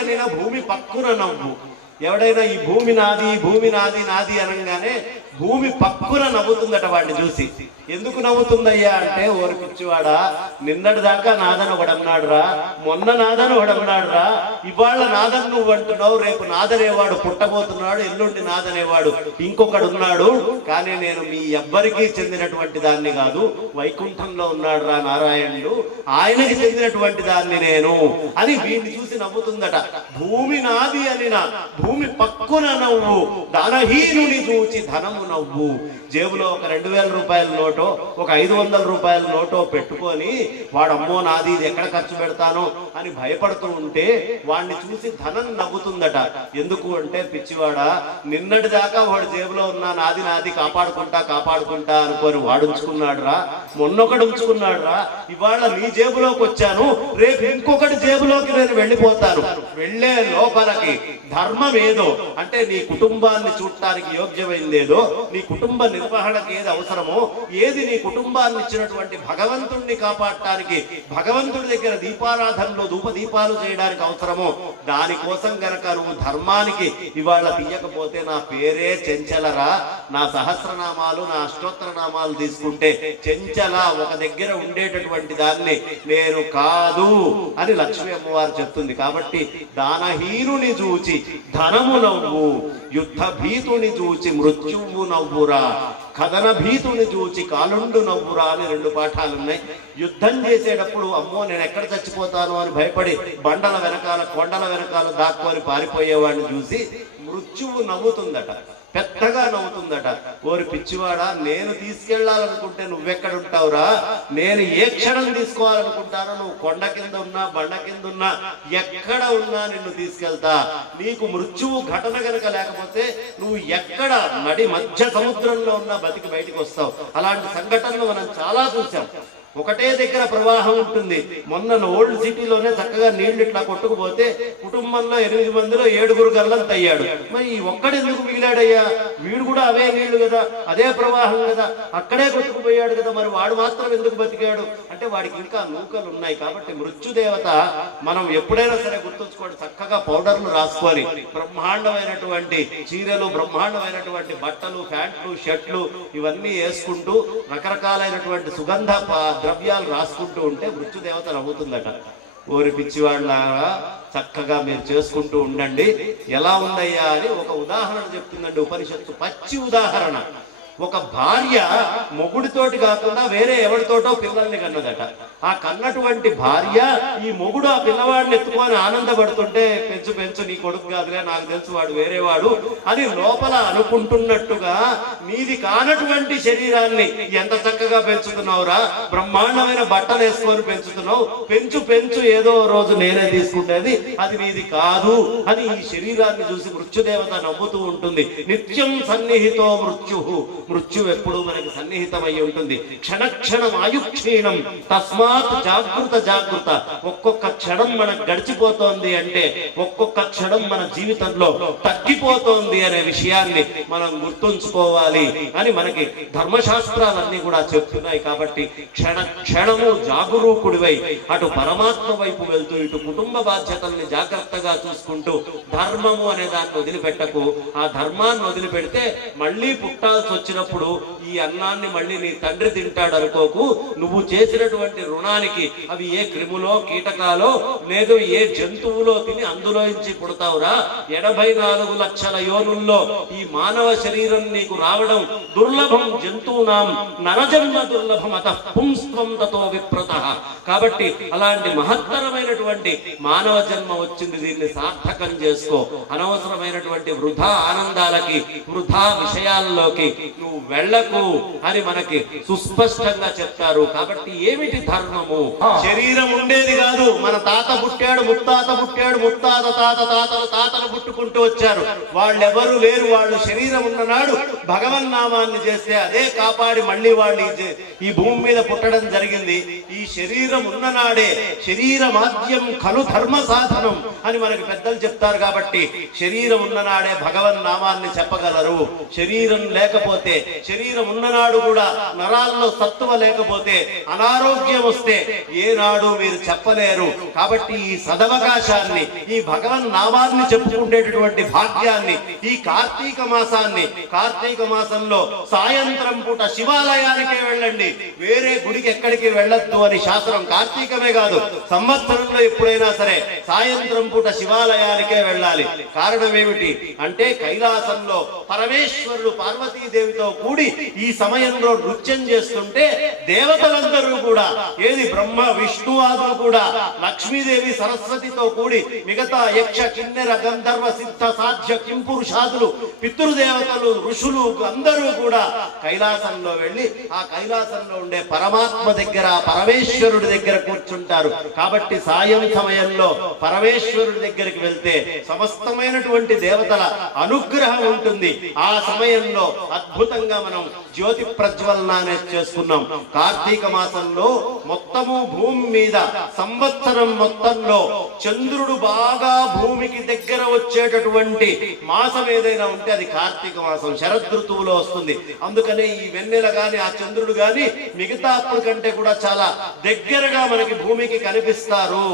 అనిన భూమి పక్కున నవ్వు. ఎవడైనా ఈ భూమి నాది భూమి నాది నాది అనగానే భూమి పక్కున నవ్వుతుందట వాడిని చూసి. ఎందుకు నవ్వుతుందయ్యా అంటే, ఓరి పిచ్చివాడా, నిన్నటి దాకా నాదని ఒకడన్నాడు రా, మొన్న నాదని ఒకడన్నాడు రా, ఇవాళ నాదని నువ్వు అంటున్నావు, రేపు నాదనేవాడు పుట్టబోతున్నాడు, ఎల్లుండి నాదనేవాడు ఇంకొకడు ఉన్నాడు, కానీ నేను మీ ఎవ్వరికీ చెందినటువంటి దాన్ని కాదు, వైకుంఠంలో ఉన్నాడు రా నారాయణుడు, ఆయనకి చెందినటువంటి దాన్ని నేను అని వీడిని చూసి నవ్వుతుందట. భూమి నాది అనిన భూమి పక్కున నవ్వు, ధనహీనుని చూచి ధనము నవ్వు. జేబులో ఒక 2000 రూపాయల నోటో ఒక 500 రూపాయల నోటో పెట్టుకొని వాడు అమ్మో నాది ఇది ఎక్కడ ఖర్చు పెడతానో అని భయపడుతూ ఉంటే వాడిని చూసి ధనం నవ్వుతుందట. ఎందుకు అంటే, పిచ్చివాడా, నిన్నటి దాకా వాడు జేబులో ఉన్న నాది నాది కాపాడుకుంటా అనుకొని వాడు ఉంచుకున్నాడు రా, మొన్నొకడు ఉంచుకున్నాడు రా, ఇవాళ నీ జేబులోకి వచ్చాను, రేపు ఇంకొకటి జేబులోకి నేను వెళ్ళిపోతాను. వెళ్లే లోపలకి ధర్మం ఏదో అంటే నీ కుటుంబాన్ని చూడటానికి యోగ్యమైందేదో, నీ కుటుంబ నిర్వహణకి ఏది అవసరమో, ఏది నీ కుటుంబాన్ని ఇచ్చినటువంటి భగవంతుణ్ణి కాపాడటానికి భగవంతుడి దగ్గర దీపారాధనలో ధూపదీపాలు చేయడానికి అవసరమో, దానికోసం గనక నువ్వు ధర్మానికి ఇవాళ తీయకపోతే నా పేరే చెంచలరా. నా సహస్రనామాలు నా అష్టోత్తరనామాలు తీసుకుంటే చెంచల ఒక దగ్గర ఉండేటటువంటి దాన్ని నేను కాదు అని లక్ష్మీ అమ్మవారు చెప్తుంది. కాబట్టి దానహీనుని చూచి ధనము నవ్వు, యుద్ధ భీతుని చూచి మృత్యువు నవ్వురా, కథన భీతుని చూచి కాలుండు నవ్వురా అని 2 పాఠాలు ఉన్నాయి. యుద్ధం చేసేటప్పుడు అమ్మో నేను ఎక్కడ చచ్చిపోతాను అని భయపడి బండల వెనకాల కొండల వెనకాల దాక్కొని పారిపోయేవాడిని చూసి మృత్యువు నవ్వుతుందట, పెద్దగా నవ్వుతుందట. ఓరి పిచ్చివాడా, నేను తీసుకెళ్లాలనుకుంటే నువ్వెక్కడుంటావురా, నేను ఏ క్షణం తీసుకోవాలనుకుంటానో నువ్వు కొండ కింద ఉన్నా బండ కింద ఉన్నా ఎక్కడ ఉన్నా నిన్ను తీసుకెళ్తా. నీకు మృత్యువు ఘటన గనక లేకపోతే నువ్వు ఎక్కడ నడి మధ్య సముద్రంలో ఉన్నా బతికి బయటికి వస్తావు. అలాంటి సంఘటనలు మనం చాలా చూసాం. ఒకటే దగ్గర ప్రవాహం ఉంటుంది. మొన్న ఓల్డ్ సిటీలోనే చక్కగా నీళ్లు ఇట్లా కొట్టుకుపోతే కుటుంబంలో 8 మందిలో 7 గల్లంత అయ్యాడు. మరి ఒక్కడు ఎందుకు మిగిలాడయ్యా? వీడు కూడా అవే నీళ్లు కదా, అదే ప్రవాహం కదా, అక్కడే కొట్టుకుపోయాడు కదా, మరి వాడు మాత్రం ఎందుకు బతికాడు అంటే వాడికి ఇంకా నూకలు ఉన్నాయి. కాబట్టి మృత్యుదేవత మనం ఎప్పుడైనా సరే గుర్తుంచుకోండి, చక్కగా పౌడర్లు రాసుకొని బ్రహ్మాండమైనటువంటి చీరలు, బ్రహ్మాండమైనటువంటి బట్టలు, ప్యాంట్లు, షర్ట్లు ఇవన్నీ వేసుకుంటూ రకరకాలైనటువంటి సుగంధ ద్రవ్యాలు రాసుకుంటూ ఉంటే మృత్యుదేవత నవ్వుతుందట. ఓరి పిచ్చివాళ్ళలాగా చక్కగా మీరు చేసుకుంటూ ఉండండి. ఎలా ఉందయ్యా అని ఒక ఉదాహరణ చెప్తుందండి ఉపనిషత్తు, పచ్చి ఉదాహరణ. ఒక భార్య మొగుడితోటి కాకుండా వేరే ఎవరితోటో పిల్లల్ని కన్నదట. ఆ కన్నటువంటి భార్య ఈ మొగుడు ఆ పిల్లవాడిని ఎత్తుకొని ఆనందపడుతుంటే, పెంచు పెంచు నీ కొడుకు కాదులే, నాకు తెలుసు వాడు వేరేవాడు అని లోపల అనుకుంటున్నట్టుగా నీది కానటువంటి శరీరాన్ని ఎంత చక్కగా పెంచుతున్నావురా, బ్రహ్మాండమైన బట్టలు వేసుకొని పెంచుతున్నావు, పెంచు పెంచు ఏదో రోజు నేనే తీసుకుంటేది, అది నీది కాదు అని ఈ శరీరాన్ని చూసి మృత్యుదేవత నవ్వుతూ ఉంటుంది. నిత్యం సన్నిహితో మృత్యు ఎప్పుడు మనకి సన్నిహితమై ఉంటుంది. క్షణక్షణం ఆయుక్షీణం తస్మాత్ జాగృత. ఒక్కొక్క క్షణం మనకు గడిచిపోతోంది అంటే ఒక్కొక్క క్షణం మన జీవితంలో తగ్గిపోతోంది అనే విషయాన్ని మనం గుర్తుంచుకోవాలి అని మనకి ధర్మశాస్త్రాలన్నీ కూడా చెప్తున్నాయి. కాబట్టి క్షణము జాగరూకుడివై అటు పరమాత్మ వైపు వెళ్తూ ఇటు కుటుంబ బాధ్యతల్ని జాగ్రత్తగా చూసుకుంటూ ధర్మము అనే దాన్ని వదిలిపెట్టకు. ఆ ధర్మాన్ని వదిలిపెడితే మళ్ళీ పుట్టాల్సి వచ్చినప్పుడు ఈ అన్నాన్ని మళ్ళీ నీ తండ్రి తింటాడు అనుకోకు. నువ్వు చేసినటువంటి రుణానికి అవి ఏ క్రిములో కీటకాలో లేదు ఏ జంతువులో తిని అందులో నుంచి పుడతావురా. 84 లక్షల యోనుల్లో ఈ మానవ శరీరం నీకు రావడం దుర్లభం. జంతువునాం నరజన్మ దుర్లభం అత పుంస్త్వం తతో విప్రతః. కాబట్టి అలాంటి మహత్తరమైనటువంటి మానవ జన్మ వచ్చింది, దీన్ని సార్థకం చేసుకో. అనవసరమైనటువంటి వృధా ఆనందాలకి వృధా విషయాల్లోకి నువ్వు వెళ్ళకు అని మనకి సుస్పష్టంగా చెప్తారు. కాబట్టి ఏమిటి ధర్మము? శరీరం ఉండేది కాదు. మన తాత పుట్టాడు, ముత్తాత పుట్టాడు, ముత్తాత తాత తాతలు తాతలు పుట్టుకుంటూ వచ్చారు. వాళ్ళెవరు లేరు. వాళ్ళు శరీరం ఉన్ననాడు భగవన్నామాన్ని చేస్తే అదే కాపాడి మళ్ళీ వాళ్ళు ఈ భూమి మీద పుట్టడం జరిగింది. ఈ శరీరం ఉన్ననాడే శరీరమాద్యం ఖలు ధర్మ సాధనం అని మనకి పెద్దలు చెప్తారు. కాబట్టి శరీరం ఉన్ననాడే భగవన్నామాన్ని చెప్పగలరు. శరీరం లేకపోతే శరీరం ఉన్ననాడు కూడా నరాల్లో సత్తువ లేకపోతే, అనారోగ్యం వస్తే ఏనాడు మీరు చెప్పలేరు. కాబట్టి ఈ సదవకాశాన్ని, ఈ భగవన్ నామాన్ని చెప్పుకునేటటువంటి భాగ్యాన్ని, ఈ కార్తీక మాసాన్ని, కార్తీక మాసంలో సాయంత్రం పూట శివాలయానికే వెళ్ళండి, వేరే గుడికి ఎక్కడికి వెళ్ళొద్దు అని శాస్త్రం. కార్తీకమే కాదు, సంవత్సరంలో ఎప్పుడైనా సరే సాయంత్రం పూట శివాలయానికే వెళ్ళాలి. కారణం ఏమిటి అంటే, కైలాసంలో పరమేశ్వరుడు పార్వతీదేవితో కూడి ఈ సమయంలో నృత్యం చేస్తుంటే దేవతలందరూ కూడా, ఏది బ్రహ్మ విష్ణు ఆదులు కూడా, లక్ష్మీదేవి సరస్వతితో కూడి మిగతా యక్ష కిన్నెర గంధర్వ సిద్ధ సాధ్య కింపురుషాదులు, పితృదేవతలు, ఋషులు అందరూ కూడా కైలాసంలో వెళ్ళి ఆ కైలాసంలో ఉండే పరమాత్మ దగ్గర, పరమేశ్వరుడి దగ్గర కూర్చుంటారు. కాబట్టి సాయం సమయంలో పరమేశ్వరుడి దగ్గరికి వెళ్తే సమస్తమైనటువంటి దేవతల అనుగ్రహం ఉంటుంది. ఆ సమయంలో అద్భుతంగా మనం జ్యోతి ప్రజ్వలన అనేది చేసుకున్నాం. కార్తీక మాసంలో మొత్తము భూమి మీద సంవత్సరం మొత్తంలో చంద్రుడు బాగా భూమికి దగ్గర వచ్చేటటువంటి మాసం ఏదైనా ఉంటే అది కార్తీక మాసం. శరదృతువులో వస్తుంది. అందుకనే ఈ వెన్నెల గాని, ఆ చంద్రుడు గాని మిగతా అప్పుడు కంటే కూడా చాలా దగ్గరగా మనకి భూమికి కనిపిస్తారు.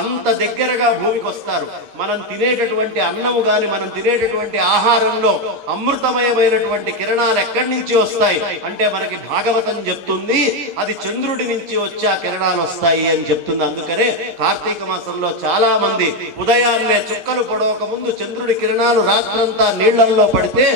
అంత దగ్గరగా భూమికి వస్తారు. మనం తినేటటువంటి అన్నము గాని, మనం తినేటటువంటి ఆహారంలో అమృతమయమైనటువంటి కిరణాలు ఎక్కడి నుంచి వస్తాయి అంటే, మనకి భాగవతం చెప్తుంది అది చంద్రుడి నుంచి వచ్చే ఆ కిరణాలు వస్తాయి అని చెప్తుంది. అందుకనే కార్తీక మాసంలో చాలా మంది ఉదయాన్నే చుక్కలు పడవక ముందు చంద్రుడి కిరణాలు రాత్రంతా నీళ్లలో పడితే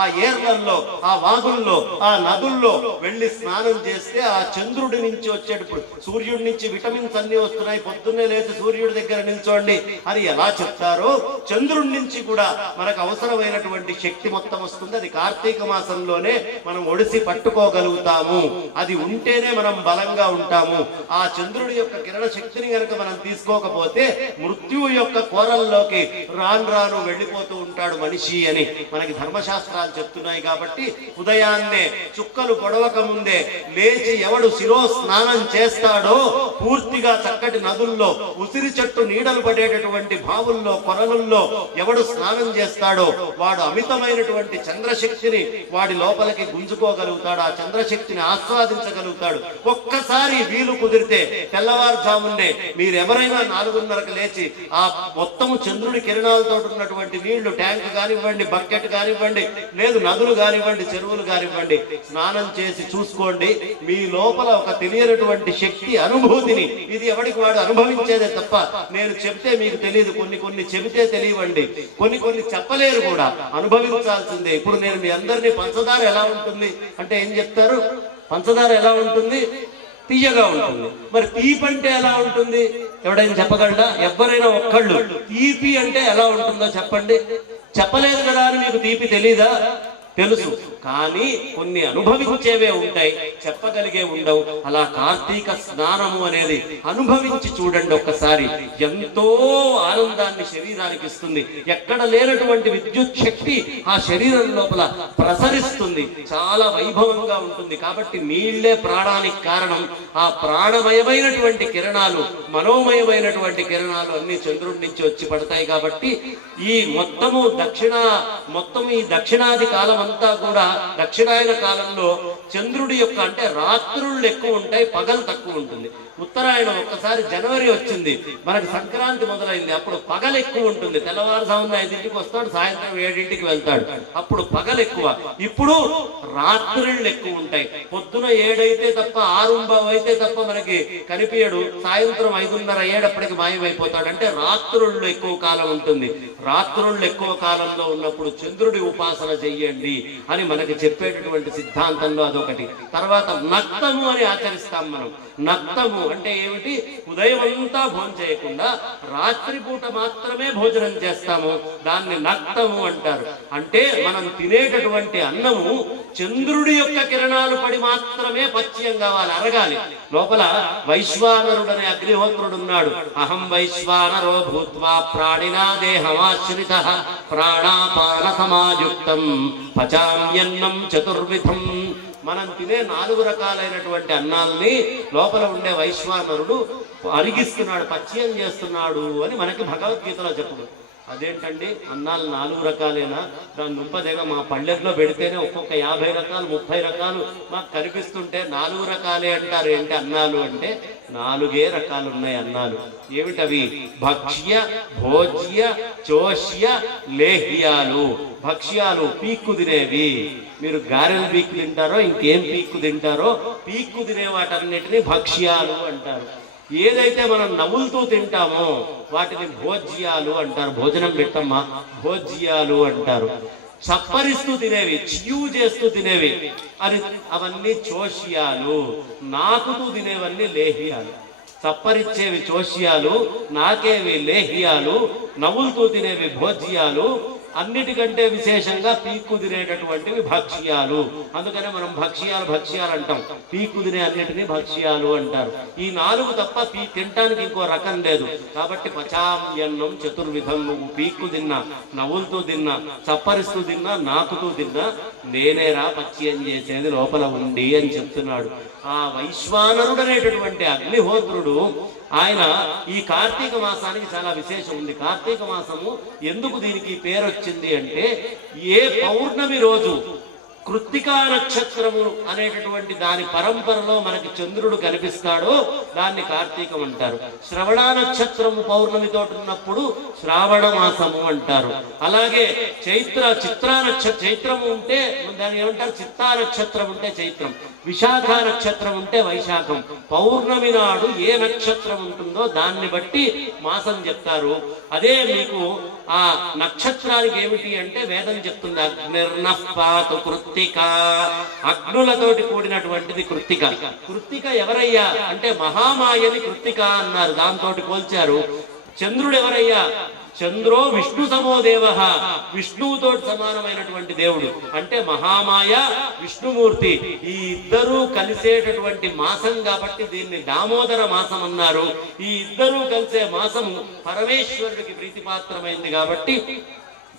ఆ ఏర్లల్లో, ఆ వాగుల్లో, ఆ నదుల్లో వెళ్లి స్నానం చేస్తే ఆ చంద్రుడి నుంచి వచ్చేటప్పుడు, సూర్యుడి నుంచి విటమిన్స్ అన్ని వస్తున్నాయి, పొద్దున్నే లేచి సూర్యుడి దగ్గర నిల్చోండి అని ఎలా చెప్తారో, చంద్రుడి నుంచి కూడా మనకు అవసరమైనటువంటి శక్తి మొత్తం వస్తుంది. అది కార్తీక మాసంలోనే మనం ఒడిసి పట్టుకోగలుగుతాము. అది ఉంటేనే మనం బలంగా ఉంటాము. ఆ చంద్రుడి యొక్క కిరణ శక్తిని కనుక మనం తీసుకోకపోతే మృత్యువు యొక్క కోరల్లోకి రాను రాను వెళ్ళిపోతూ ఉంటాడు మనిషి అని మనకి ధర్మశాస్త్రాలు చెప్తున్నాయి. కాబట్టి ఉదయాన్నే చుక్కలు పొడవక ముందే లేచి ఎవడు శిరో స్నానం చేస్తాడో, పూర్తిగా చక్కటి నదుల్లో, ఉసిరి చెట్టు నీడలు పడేటటువంటి బావుల్లో, కొరలుల్లో ఎవడు స్నానం చేస్తాడో వాడు అమితమైనటువంటి చంద్రశక్తిని వాడి లోపలికి గుంజుకోగలుగుతాడు. ఆ చంద్రశక్తిని ఆస్వాదించగలుగుతాడు. ఒక్కసారి వీలు కుదిరితే తెల్లవారుజామునే మీరు ఎవరైనా 4:30కు లేచి ఆ మొత్తము చంద్రుడి కిరణాలతో ఉన్నటువంటి నీళ్లు, ట్యాంక్ కానివ్వండి, బకెట్ కానివ్వండి, లేదు నదులు కానివ్వండి, చెరువులు కానివ్వండి, స్నానం చేసి చూసుకోండి. మీ లోపల ఒక తెలియనటువంటి శక్తి, అనుభూతిని, ఇది ఎవడికి వాడు అనుభవించేదే తప్ప నేను చెప్తే మీకు తెలియదు. కొన్ని చెబితే తెలియవండి, కొన్ని చెప్పలేరు కూడా, అనుభవించాల్సిందే. ఇప్పుడు నేను మీ అందరినీ పంచదార ఎలా ఉంటుంది అంటే ఏం చెప్తారు? పంచదార ఎలా ఉంటుంది? తీయగా ఉంటుంది. మరి తీపి అంటే ఎలా ఉంటుంది? ఎవడైనా చెప్పగలడా? ఎవరైనా ఒక్కళ్ళు తీపి అంటే ఎలా ఉంటుందో చెప్పండి. చెప్పలేదు కదా అని మీకు తీపి తెలీదా? తెలుసు. కానీ కొన్ని అనుభవించేవే ఉంటాయి, చెప్పగలిగే ఉండవు. అలా కార్తీక స్నానము అనేది అనుభవించి చూడండి ఒక్కసారి. ఎంతో ఆనందాన్ని శరీరానికి ఇస్తుంది. ఎక్కడ లేనటువంటి విద్యుత్ శక్తి ఆ శరీరం లోపల ప్రసరిస్తుంది. చాలా వైభవంగా ఉంటుంది. కాబట్టి నీళ్లే ప్రాణానికి కారణం. ఆ ప్రాణమయమైనటువంటి కిరణాలు, మనోమయమైనటువంటి కిరణాలు అన్ని చంద్రుడి నుంచి వచ్చి పడతాయి. కాబట్టి ఈ ఈ దక్షిణాది కాలం అంతా కూడా, దక్షిణాయన కాలంలో చంద్రుడి యొక్క అంటే రాత్రుళ్ళు ఎక్కువ ఉంటాయి, పగలు తక్కువ ఉంటుంది. ఉత్తరాయణం ఒక్కసారి జనవరి వచ్చింది, మనకి సంక్రాంతి మొదలైంది, అప్పుడు పగలు ఎక్కువ ఉంటుంది. తెల్లవారుజామున 5ంటికి వస్తాడు, సాయంత్రం 7ంటికి వెళ్తాడు, అప్పుడు పగలు ఎక్కువ. ఇప్పుడు రాత్రుళ్ళు ఎక్కువ ఉంటాయి. పొద్దున 7 అయితే తప్ప, 6:15 అయితే తప్ప మనకి కనిపించడు. సాయంత్రం 5:30 అయ్యేటప్పటికి మాయమైపోతాడు. అంటే రాత్రుళ్ళు ఎక్కువ కాలం ఉంటుంది. రాత్రుళ్ళు ఎక్కువ కాలంలో ఉన్నప్పుడు చంద్రుడి ఉపాసన చెయ్యండి అని మనకి చెప్పేటటువంటి సిద్ధాంతంలో అదొకటి. తర్వాత నక్తము అని ఆచరిస్తాం మనం. నక్తము అంటే ఏమిటి? ఉదయం అంతా భోజనం చేయకుండా రాత్రిపూట మాత్రమే భోజనం చేస్తాము, దాన్ని నక్తము అంటారు. అంటే మనం తినేటటువంటి అన్నము చంద్రుడి యొక్క కిరణాలు పడి మాత్రమే పచ్యం కావాలి, అరగాలి. లోపల వైశ్వానరుడు అనే అగ్నిహోత్రుడు ఉన్నాడు. అహం వైశ్వానరో భూత్వా ప్రాణినా దేహమాశ్రిత ప్రాణాపాన సమాయుక్తం పచామ్యన్నం చతుర్విధం. మనం తినే 4 రకాలైనటువంటి అన్నాల్ని లోపల ఉండే వైశ్వానరుడు అరిగిస్తున్నాడు, పచ్యం చేస్తున్నాడు అని మనకి భగవద్గీతలో చెప్పుడు. అదేంటండి అన్నాలు 4 రకాలేనా? దాని దుంపదేగా మా పల్లెల్లో పెడితేనే ఒక్కొక్క 50 రకాలు 30 రకాలు మాకు కనిపిస్తుంటే 4 రకాలే అంటారు ఏంటి అన్నాలు అంటే? 4 రకాలు ఉన్నాయి అన్నాలు. ఏమిటవి? భక్ష్య, భోజ్య, చోష్య, లేహ్యాలు. భక్ష్యాలు పీక్కు తినేవి. మీరు గారెలు పీక్కు తింటారో ఇంకేం పీక్కు తింటారో పీక్కు తినే వాటన్నిటిని భక్ష్యాలు అంటారు. ఏదైతే మనం నవ్వులతో తింటామో వాటిని భోజ్యాలు అంటారు. భోజనం పెట్టమ్మా, భోజ్యాలు అంటారు. చప్పరిస్తూ తినేవి, చియూ చేస్తూ తినేవి అని అవన్నీ చోష్యాలు. నాకుతూ తినేవన్నీ లేహ్యాలు. చప్పరిచ్చేవి చోష్యాలు, నాకేవి లేహ్యాలు, నవ్వులతో తినేవి భోజ్యాలు, అన్నిటికంటే విశేషంగా పీక్కు తినేటటువంటివి భక్ష్యాలు. అందుకనే మనం భక్ష్యాలు అంటాం. పీక్కు తినే అన్నిటినీ భక్ష్యాలు అంటారు. ఈ 4 తప్ప తినటానికి ఇంకో రకం లేదు. కాబట్టి పచామ్యన్నం చతుర్విధం. నువ్వు పీక్కు తిన్నా, నవ్వులతో తిన్నా, చప్పరిస్తూ తిన్నా, నాకుతూ తిన్నా నేనేరా పచ్యం చేసేది లోపల ఉండి అని చెప్తున్నాడు. ఆ వైశ్వానరుడు అనేటటువంటి అగ్నిహోత్రుడు ఆయన ఈ కార్తీక మాసానికి చాలా విశేషం ఉంది. కార్తీక మాసము ఎందుకు దీనికి పేరు వచ్చింది అంటే, ఏ పౌర్ణమి రోజు కృత్తికా నక్షత్రము అనేటటువంటి దాని పరంపరలో మనకి చంద్రుడు కనిపిస్తాడో దాన్ని కార్తీకం అంటారు. శ్రవణ నక్షత్రము పౌర్ణమితో ఉన్నప్పుడు శ్రావణ మాసము అంటారు. అలాగే చైత్రము ఉంటే దాన్ని ఏమంటారు? చిత్తా నక్షత్రం ఉంటే చైత్రం, విశాఖ నక్షత్రం ఉంటే వైశాఖం. పౌర్ణమి నాడు ఏ నక్షత్రం ఉంటుందో దాన్ని బట్టి మాసం చెప్తారు. అదే మీకు ఆ నక్షత్రానికి ఏమిటి అంటే వేదం చెప్తుంది, అగ్నిర్నఃపాతు కృత్తిక. అగ్నులతోటి కూడినటువంటిది కృత్తిక. కృత్తిక ఎవరయ్యా అంటే మహామాయని కృత్తిక అన్నారు, దాంతో పోల్చారు. చంద్రుడు ఎవరయ్యా? చంద్రో విష్ణు సమోదేవ. విష్ణువుతో సమానమైనటువంటి దేవుడు అంటే మహామాయ, విష్ణుమూర్తి. ఈ ఇద్దరూ కలిసేటటువంటి మాసం కాబట్టి దీన్ని దామోదర మాసం అన్నారు. ఈ ఇద్దరూ కలిసే మాసము పరమేశ్వరుడికి ప్రీతిపాత్రమైంది కాబట్టి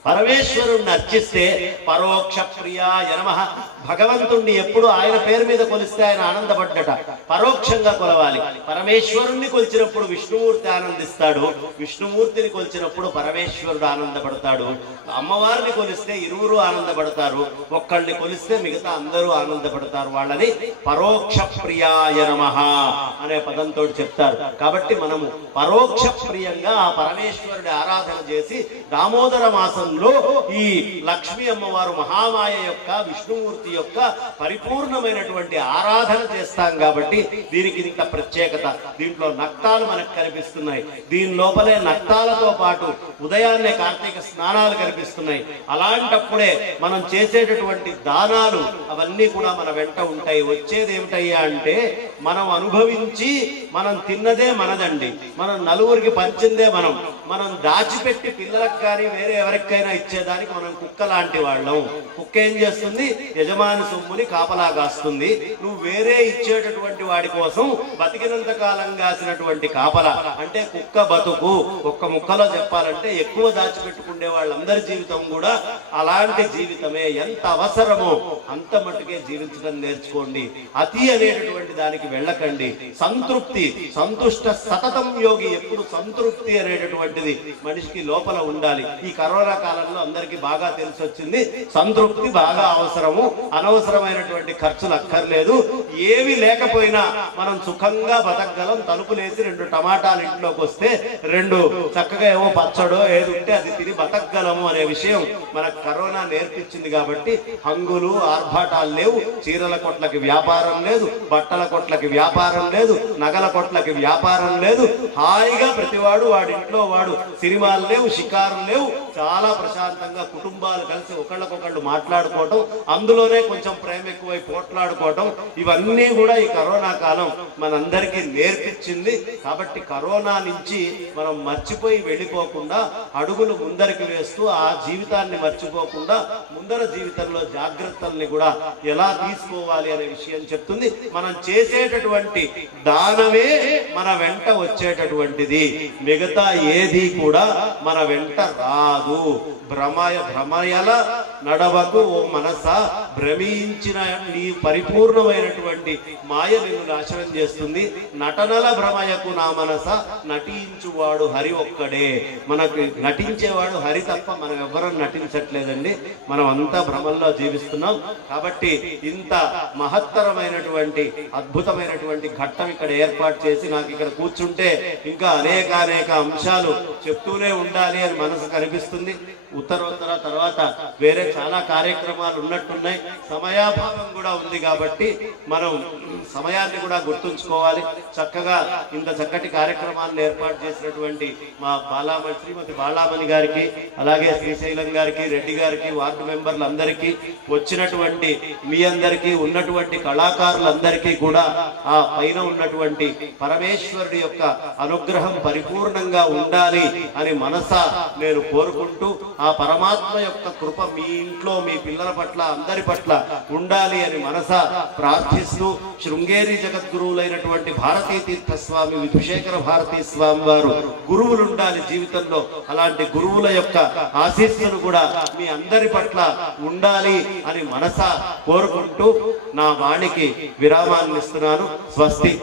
పరమేశ్వరుణ్ణి అర్చిస్తే పరోక్ష ప్రియాయ నమః. భగవంతుణ్ణి ఎప్పుడు ఆయన పేరు మీద కొలిస్తే ఆయన ఆనందపడ్డట. పరోక్షంగా కొలవాలి. పరమేశ్వరుణ్ణి కొలిచినప్పుడు విష్ణుమూర్తి ఆనందిస్తాడు, విష్ణుమూర్తిని కొలిచినప్పుడు పరమేశ్వరుడు ఆనందపడతాడు. అమ్మవారిని కొలిస్తే ఇరువురు ఆనందపడతారు, ఒక్కళ్ళని కొలిస్తే మిగతా అందరూ ఆనందపడతారు. వాళ్ళని పరోక్ష ప్రియాయ నమః అనే పదంతో చెప్తారు. కాబట్టి మనము పరోక్ష ప్రియంగా ఆ పరమేశ్వరుడి ఆరాధన చేసి దామోదర మాసం ఈ లక్ష్మీ అమ్మవారు మహామాయ యొక్క, విష్ణుమూర్తి యొక్క పరిపూర్ణమైనటువంటి ఆరాధన చేస్తాం కాబట్టి దీనికి ఇంత ప్రత్యేకత. దీంట్లో నక్తాలు మనకు కనిపిస్తున్నాయి. దీని లోపలే నక్తాలతో పాటు ఉదయాన్నే కార్తీక స్నానాలు కనిపిస్తున్నాయి. అలాంటప్పుడే మనం చేసేటటువంటి దానాలు అవన్నీ కూడా మన వెంట ఉంటాయి. వచ్చేది ఏమిటయ్యా అంటే, మనం అనుభవించి మనం తిన్నదే మనదండి, మనం నలుగురికి పంచిందే మనం దాచిపెట్టి పిల్లలకు కానీ వేరే ఎవరికైనా ఇచ్చేదానికి మనం కుక్క లాంటి వాళ్ళం. కుక్క ఏం చేస్తుంది? యజమాని సొమ్ముని కాపలా కాస్తుంది. నువ్వు వేరే ఇచ్చేటటువంటి వాడి కోసం బతికినంత కాలం కాసినటువంటి కాపలా అంటే కుక్క బతుకు. ఒక్క ముక్కలో చెప్పాలంటే ఎక్కువ దాచిపెట్టుకునే వాళ్ళందరి జీవితం కూడా అలాంటి జీవితమే. ఎంత అవసరమో అంత మట్టుకే జీవించడం నేర్చుకోండి. అతి అనేటటువంటి దానికి వెళ్ళకండి. సంతృప్తి, సంతుష్ట సతతం యోగి. ఎప్పుడు సంతృప్తి అనేటటువంటిది మనిషికి లోపల ఉండాలి. ఈ కరోనా కాలంలో అందరికీ బాగా తెలిసి వచ్చింది, సంతృప్తి బాగా అవసరము. అనవసరమైనటువంటి ఖర్చులు అక్కర్లేదు. ఏవి లేకపోయినా మనం సుఖంగా బతకగలం. తలుపులేసి 2 టమాటాలు ఇంట్లోకి వస్తే 2 చక్కగా ఏమో పచ్చడో ఏది ఉంటే అది తిని బతకగలము అనే విషయం మనకు కరోనా నేర్పించింది. కాబట్టి హంగులు ఆర్భాటాలు లేవు. చీరల కొట్లకి వ్యాపారం లేదు, బట్టల కొట్లకి వ్యాపారం లేదు, నగల కొట్లకి వ్యాపారం లేదు. హాయిగా ప్రతివాడు వాడింట్లో వాడు, సినిమాలు లేవు, షికారులు లేవు. చాలా ప్రశాంతంగా కుటుంబాలు కలిసి ఒకళ్ళకొకళ్ళు మాట్లాడుకోవటం, అందులోనే కొంచెం ప్రేమ ఎక్కువై పోట్లాడుకోవటం, ఇవన్నీ కూడా ఈ కరోనా కాలం మనందరికీ నేర్పించింది. కాబట్టి కరోనా నుంచి మనం మర్చిపోయి వెళ్ళిపోకుండా అడుగులు ముందరికి వేస్తూ ఆ జీవితాన్ని మర్చిపోకుండా ముందర జీవితంలో జాగ్రత్తల్ని కూడా ఎలా తీసుకోవాలి అనే విషయం చెప్తుంది. మనం చేసేటటువంటి దానమే మన వెంట వచ్చేటటువంటిది. మిగతా ఏది కూడా మన వెంట రాదు. భ్రమయల నడవకు ఓ మనస భ్రమించిన నీ పరిపూర్ణమైనటువంటి మాయ నిన్ను నాశనం చేస్తుంది. నటనల భ్రమయకు నా మనస, నటించువాడు హరి ఒక్కడే. మనకు నటించేవాడు హరి తప్ప మనం ఎవ్వరం నటించట్లేదండి. మనం అంతా భ్రమల్లో జీవిస్తున్నాం. కాబట్టి ఇంత మహత్తరమైనటువంటి అద్భుతమైనటువంటి ఘట్టం ఇక్కడ ఏర్పాటు చేసి నాకు ఇక్కడ కూర్చుంటే ఇంకా అనేక అంశాలు చెప్తూనే ఉండాలి అని మనసు కనిపిస్తుంది. ఉత్తరోత్తర తర్వాత వేరే చాలా కార్యక్రమాలు ఉన్నట్టున్నాయి. సమయాభావం కూడా ఉంది కాబట్టి మనం సమయాన్ని కూడా గుర్తుంచుకోవాలి. చక్కగా ఇంత చక్కటి కార్యక్రమాలను ఏర్పాటు చేసినటువంటి మా శ్రీమతి బాలామణి గారికి, అలాగే శ్రీశైలం గారికి, రెడ్డి గారికి, వార్డు మెంబర్లందరికీ, వచ్చినటువంటి మీ అందరికీ, ఉన్నటువంటి కళాకారులందరికీ కూడా ఆ పైన ఉన్నటువంటి పరమేశ్వరుడి యొక్క అనుగ్రహం పరిపూర్ణంగా ఉండాలి అని మనసా నేను కోరుకుంటూ, ఆ పరమాత్మ యొక్క కృప మీ ఇంట్లో మీ పిల్లల పట్ల అందరి పట్ల ఉండాలి అని మనసా ప్రార్థిస్తూ, శృంగేరి జగద్గురువులైనటువంటి భారతీ తీర్థస్వామి విధుశేఖర భారతీ స్వామి వారు గురువులు ఉండాలి జీవితంలో. అలాంటి గురువుల యొక్క ఆశీస్సులు కూడా మీ అందరి పట్ల ఉండాలి అని మనసా కోరుకుంటూ నా వాణికి విరామాన్ని ఇస్తున్నాను. స్వస్తి.